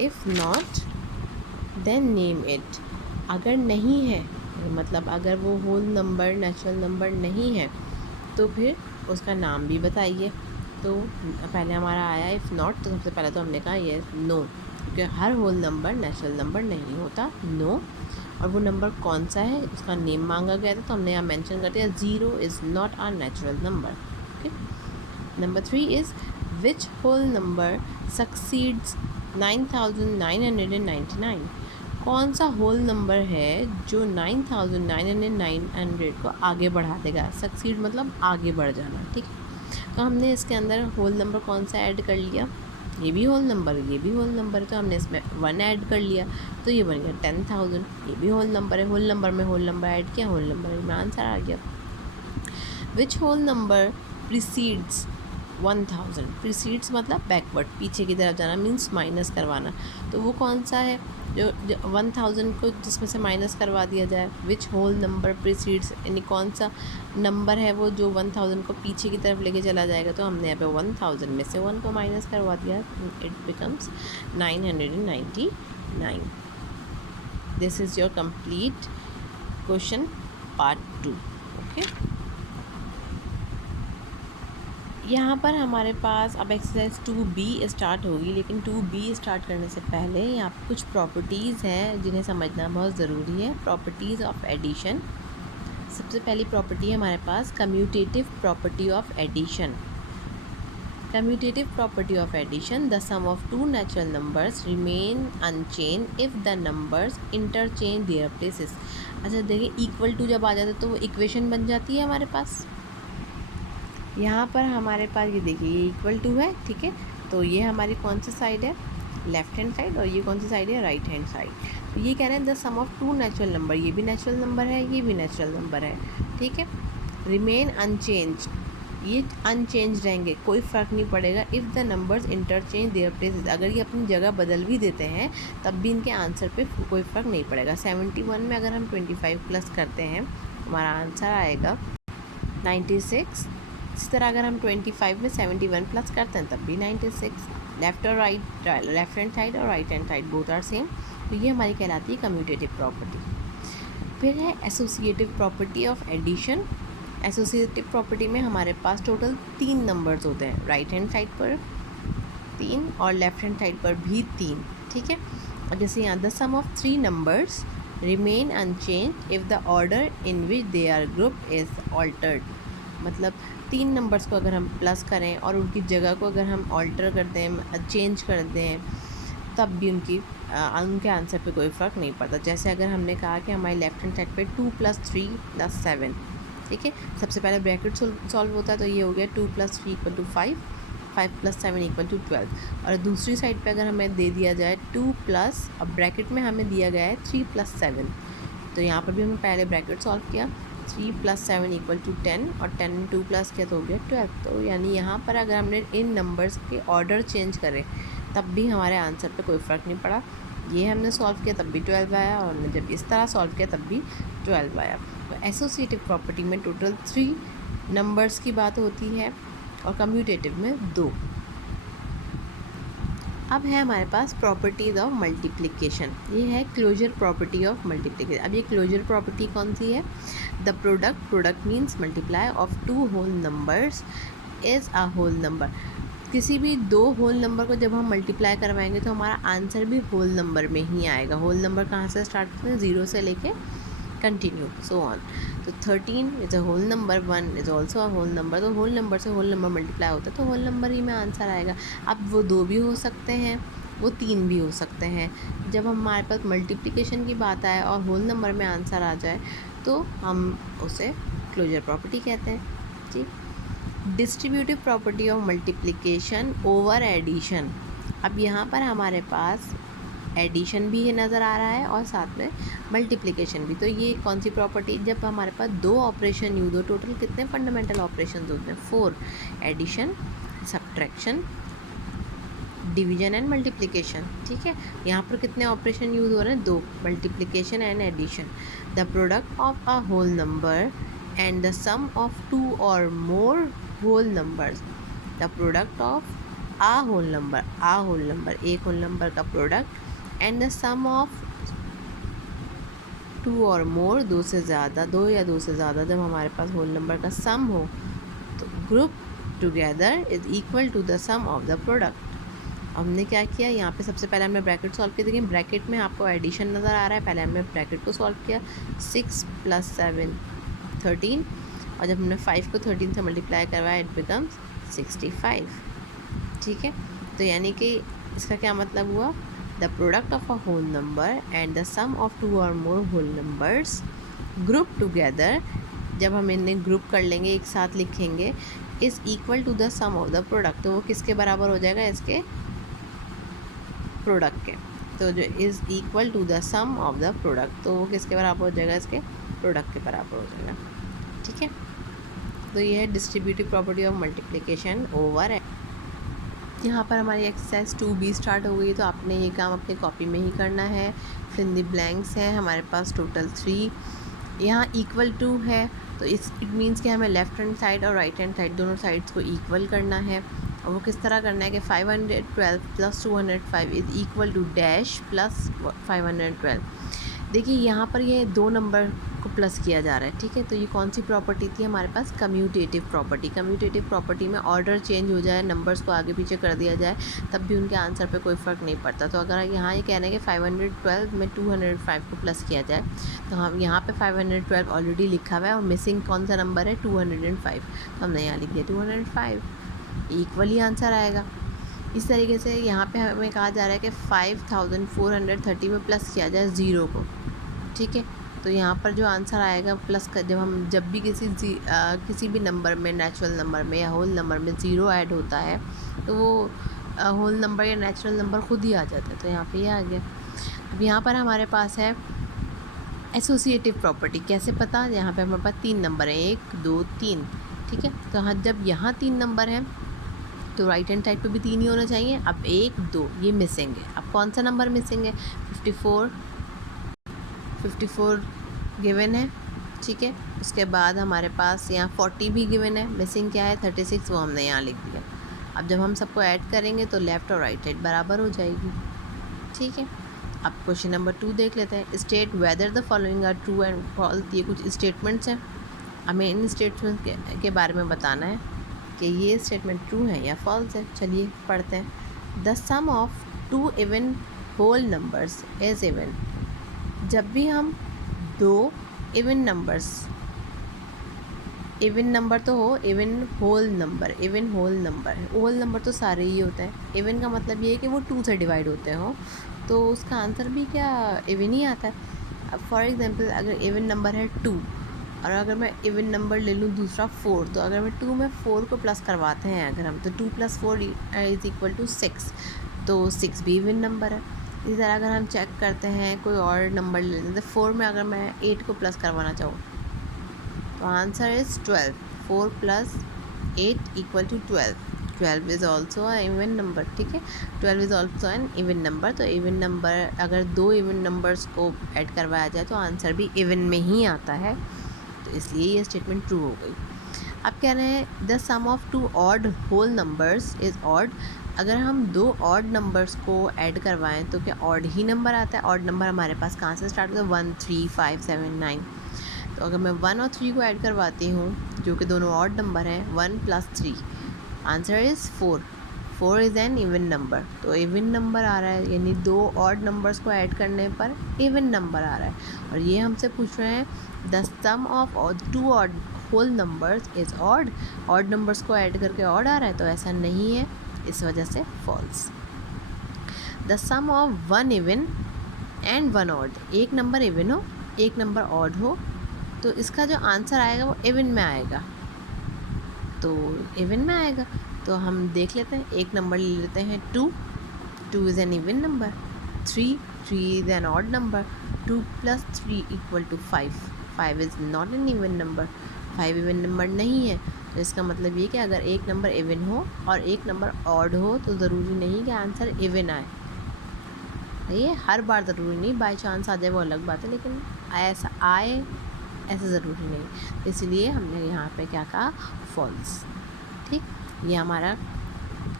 If not then name it. अगर नहीं है, मतलब अगर वो होल नंबर नेचुरल नंबर नहीं है तो फिर उसका नाम भी बताइए। तो पहले हमारा आया इफ़ नॉट, तो सबसे पहले तो हमने कहा ये नो, क्योंकि हर होल नंबर नेचुरल नंबर नहीं होता, नो। और वो नंबर कौन सा है उसका नेम मांगा गया था, तो हमने यहाँ मेंशन कर दिया 0 is not are natural number. Okay. Number 3 is which whole number succeeds 9999। कौन सा होल नंबर है जो 9999 को आगे बढ़ा देगा। सक्सीड मतलब आगे बढ़ जाना, ठीक है। तो हमने इसके अंदर होल नंबर कौन सा ऐड कर लिया, ये भी होल नंबर, ये भी होल नंबर है, तो हमने इसमें 1 ऐड कर लिया, तो ये बन गया 10,000। ये भी होल नंबर है, होल नंबर में होल नंबर ऐड किया, होल नंबर में आंसर आ गया। Which whole number precedes 1000। Precedes मतलब बैकवर्ड, पीछे की तरफ जाना, मीन्स माइनस करवाना। तो वो कौन सा है जो 1000 को जिसमें से माइनस करवा दिया जाए। विच होल नंबर प्रीसीड्स, यानी कौन सा नंबर है वो जो 1000 को पीछे की तरफ लेके चला जाएगा। तो हमने यहाँ पे 1000 में से 1 को माइनस करवा दिया, it becomes 999। This is your complete question part 2। Okay. यहाँ पर हमारे पास अब एक्सरसाइज 2B स्टार्ट होगी, लेकिन 2B स्टार्ट करने से पहले यहाँ पर कुछ प्रॉपर्टीज़ हैं जिन्हें समझना बहुत ज़रूरी है। Properties of addition. सबसे पहली प्रॉपर्टी है हमारे पास commutative property of addition. Commutative property of addition, the sum of two natural numbers remain unchanged if the numbers interchange their places. अच्छा देखिए, इक्वल टू जब आ जाता है तो वो इक्वेशन बन जाती है हमारे पास। यहाँ पर हमारे पास ये देखिए, ये इक्वल टू है, ठीक है। तो ये हमारी कौन सी साइड है, लेफ्ट हैंड साइड, और ये कौन सी साइड है, राइट हैंड साइड। तो ये कह रहे हैं the sum of two natural number, ये भी नेचुरल नंबर है, ये भी नेचुरल नंबर है, ठीक है। रिमेन अनचेंज, ये अनचेंज रहेंगे, कोई फ़र्क नहीं पड़ेगा। If the numbers interchange their places, अगर ये अपनी जगह बदल भी देते हैं तब भी इनके आंसर पे कोई फ़र्क नहीं पड़ेगा। 71 में अगर हम 25 प्लस करते हैं हमारा आंसर आएगा 96। इसी तरह अगर हम 25 में 71 प्लस करते हैं तब भी 96। लेफ़्ट और राइट, लेफ़्ट हैंड साइड और right hand side both are same. तो ये हमारी कहलाती है कम्यूटेटिव प्रॉपर्टी। फिर है associative property of addition. Associative property में हमारे पास टोटल 3 नंबर्स होते हैं, राइट हैंड साइड पर 3 और लेफ़्ट हैंड साइड पर भी 3, ठीक है। और जैसे यहाँ the sum of 3 numbers remain unchanged if the order in which they are group is altered. मतलब 3 नंबर्स को अगर हम प्लस करें और उनकी जगह को अगर हम ऑल्टर कर दें, चेंज कर दें, तब भी उनके आंसर पे कोई फ़र्क नहीं पड़ता। जैसे अगर हमने कहा कि हमारी लेफ्ट हैंड साइड पे 2 + 3 + 7, ठीक है। सबसे पहले ब्रैकेट सॉल्व होता है, तो ये हो गया 2 + 3 = 5, 5 + 7 = 12। और दूसरी साइड पे अगर हमें दे दिया जाए 2 प्लस, अब ब्रैकेट में हमें दिया गया है 3 + 7, तो यहाँ पर भी हमने पहले ब्रैकेट सॉल्व किया, 3 + 7 = 10, और 10 में 2 प्लस किया तो हो गया 12। तो यानी यहाँ पर अगर हमने इन नंबर्स के ऑर्डर चेंज करें तब भी हमारे आंसर पे कोई फ़र्क नहीं पड़ा। ये हमने सॉल्व किया तब भी 12 आया, और हमने जब इस तरह सॉल्व किया तब भी 12 आया। तो एसोसिएटिव प्रॉपर्टी में टोटल 3 नंबर्स की बात होती है और कम्यूटेटिव में 2। अब है हमारे पास प्रॉपर्टीज़ ऑफ मल्टीप्लिकेशन। ये है क्लोजर प्रॉपर्टी ऑफ मल्टीप्लिकेशन। अब ये क्लोजर प्रॉपर्टी कौन सी है, the product means multiply of 2 whole numbers is a whole number. किसी भी 2 होल नंबर को जब हम मल्टीप्लाई करवाएंगे तो हमारा आंसर भी होल नंबर में ही आएगा। होल नंबर कहाँ से स्टार्ट करते हैं, 0 से लेके कंटिन्यू सो ऑन। तो 13 is a whole number, 1 is also a whole number. तो होल नंबर से होल नंबर मल्टीप्लाई होता है तो होल नंबर ही में आंसर आएगा। अब वो 2 भी हो सकते हैं, वो 3 भी हो सकते हैं। जब हमारे पास मल्टीप्लिकेशन की बात आए और होल नंबर में आंसर आ जाए तो हम उसे क्लोजर प्रॉपर्टी कहते हैं, ठीक। Distributive property of multiplication over addition. अब यहाँ पर हमारे पास एडिशन भी नज़र आ रहा है और साथ में मल्टीप्लिकेशन भी। तो ये कौन सी प्रॉपर्टी, जब हमारे पास 2 ऑपरेशन यूज़ हो, टोटल कितने फंडामेंटल ऑपरेशन होते हैं, 4, addition, subtraction, division and multiplication, ठीक है। यहाँ पर कितने ऑपरेशन यूज़ हो रहे हैं, 2, multiplication and addition. The product of a whole number and the sum of 2 or more whole numbers. The product of a whole number एक होल नंबर का product and the sum of two or more, दो से ज़्यादा, दो या दो से ज़्यादा जब हमारे पास होल नंबर का सम हो तो group together is equal to the sum of the product. हमने क्या किया, यहाँ पे सबसे पहले हमने ब्रैकेट सॉल्व किया। देखिए ब्रैकेट में आपको एडिशन नज़र आ रहा है, पहले हमने ब्रैकेट को सॉल्व किया। 6 + 7 13, और जब हमने 5 को 13 से मल्टीप्लाई करवाया इट बिकम्स 65। ठीक है, तो यानी कि इसका क्या मतलब हुआ, the product of a whole number and the sum of two or more whole numbers group together, जब हम इन्हें ग्रुप कर लेंगे, एक साथ लिखेंगे, is equal to the sum of the product, तो वो किसके बराबर हो जाएगा, इसके प्रोडक्ट के। तो जो is equal to the sum of the product, तो वो किसके बराबर हो जाएगा, इसके प्रोडक्ट के बराबर हो जाएगा। ठीक है, तो ये है distributive property of multiplication over. यहाँ पर हमारी एक्सरसाइज 2B स्टार्ट हो गई, तो आपने ये काम अपनी कॉपी में ही करना है। फिल द ब्लैंक्स है हमारे पास टोटल 3, यहाँ इक्वल टू है, तो इट मीन्स कि हमें लेफ़्ट हैंड साइड और राइट हैंड साइड दोनों साइड्स को इक्वल करना है। और वो किस तरह करना है कि 512 + 205 is equal to dash plus 512। देखिए यहाँ पर ये दो नंबर को प्लस किया जा रहा है। ठीक है, तो ये कौन सी प्रॉपर्टी थी हमारे पास, कम्यूटेटिव प्रॉपर्टी। कम्यूटेटिव प्रॉपर्टी में ऑर्डर चेंज हो जाए, नंबर्स को आगे पीछे कर दिया जाए, तब भी उनके आंसर पे कोई फ़र्क नहीं पड़ता। तो अगर यहाँ ये कहना है कि 512 में 205 को प्लस किया जाए, तो हम यहाँ पे 512 ऑलरेडी लिखा हुआ है और मिसिंग कौन सा नंबर है, 205, तो हमने यहाँ लिख दिया 205, इक्वली आंसर आएगा। इस तरीके से यहाँ पे हमें कहा जा रहा है कि 5430 में प्लस किया जाए ज़ीरो को। ठीक है, तो यहाँ पर जो आंसर आएगा प्लस का, जब भी किसी भी नंबर में, नेचुरल नंबर में या होल नंबर में ज़ीरो ऐड होता है, तो वो होल नंबर या नेचुरल नंबर खुद ही आ जाता है। तो यहाँ पे ये आ गया। अब यहाँ पर हमारे पास है एसोसिएटिव प्रॉपर्टी। कैसे पता, यहाँ पे हमारे पास 3 नंबर हैं, 1 2 3। ठीक है, तो हाँ, जब यहाँ 3 नंबर हैं तो राइट हैंड साइड पे भी 3 ही होना चाहिए। अब 1 2 ये मिसिंग है। अब कौन सा नंबर मिसिंग है, 54 गिवन है। ठीक है, उसके बाद हमारे पास यहाँ 40 भी गिवन है। मिसिंग क्या है, 36, वो हमने यहाँ लिख दिया। अब जब हम सबको ऐड करेंगे तो लेफ़्ट और राइट साइड बराबर हो जाएगी। ठीक है, अब क्वेश्चन नंबर 2 देख लेते हैं। State whether the following are true and false. ये कुछ स्टेटमेंट्स हैं, हमें इन स्टेटमेंट्स के बारे में बताना है कि ये स्टेटमेंट ट्रू है या फॉल्स है। चलिए पढ़ते हैं। The sum of 2 even whole numbers is even. जब भी हम 2 इवन नंबर तो हो, इवन होल नंबर तो सारे ही होते हैं। इवन का मतलब ये है कि वो 2 से डिवाइड होते हो, तो उसका आंसर भी क्या इवन ही आता है। अब फॉर एग्जांपल अगर इवन नंबर है 2, और अगर मैं इवन नंबर ले लूँ दूसरा 4, तो अगर मैं 2 में 4 को प्लस करवाते हैं अगर हम, तो 2 + 4 इज़ इक्वल टू 6, तो 6 भी इवन नंबर है। इसी तरह अगर हम चेक करते हैं कोई और नंबर ले लेते हैं, 4 में अगर मैं 8 को प्लस करवाना चाहूँ, तो answer is 12। 4 + 8 = 12। 12 is also a even number. ठीक है, 12 is also an even number. तो इवन नंबर, अगर 2 इवन नंबर्स को ऐड करवाया जाए तो आंसर भी इवन में ही आता है, तो इसलिए ये स्टेटमेंट ट्रू हो गई। अब कह रहे हैं the sum of 2 odd whole numbers is odd. अगर हम 2 ऑड नंबर्स को ऐड करवाएं तो क्या ऑड ही नंबर आता है। ऑड नंबर हमारे पास कहाँ से स्टार्ट होता है, 1 3 5 7 9। तो अगर मैं 1 और 3 को ऐड करवाती हूँ, जो कि दोनों ऑड नंबर हैं, 1 + 3, answer is 4। 4 is an even number, तो इवन नंबर आ रहा है, यानी 2 ऑड नंबर्स को ऐड करने पर इवन नंबर आ रहा है। और ये हमसे पूछ रहे हैं the sum of 2 odd whole numbers is odd. Odd numbers को ऐड करके ऑड आ रहा है, तो ऐसा नहीं है, इस वजह से false. The sum of 1 even and 1 odd. एक नंबर इवन हो, एक नंबर ऑड हो, तो इसका जो आंसर आएगा वो इवन में आएगा, तो इवन में आएगा। तो हम देख लेते हैं, एक नंबर ले लेते हैं 2 is an even number. 3 is an odd number. 2 + 3 = 5। 5 is not an even number. 5 even number नहीं है। तो इसका मतलब ये कि अगर एक नंबर इवन हो और एक नंबर ऑड हो, तो ज़रूरी नहीं कि आंसर इवन आए। ये हर बार ज़रूरी नहीं, बाई चांस आ जाए वो अलग बात है, लेकिन ऐसा आए ऐसा ज़रूरी नहीं। इसलिए हमने यहाँ पे क्या कहा, फॉल्स। ठीक, ये हमारा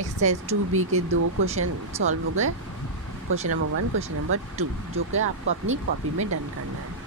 एक्सरसाइज 2B के 2 क्वेश्चन सॉल्व हो गए। क्वेश्चन नंबर 1, क्वेश्चन नंबर 2, जो कि आपको अपनी कॉपी में डन करना है।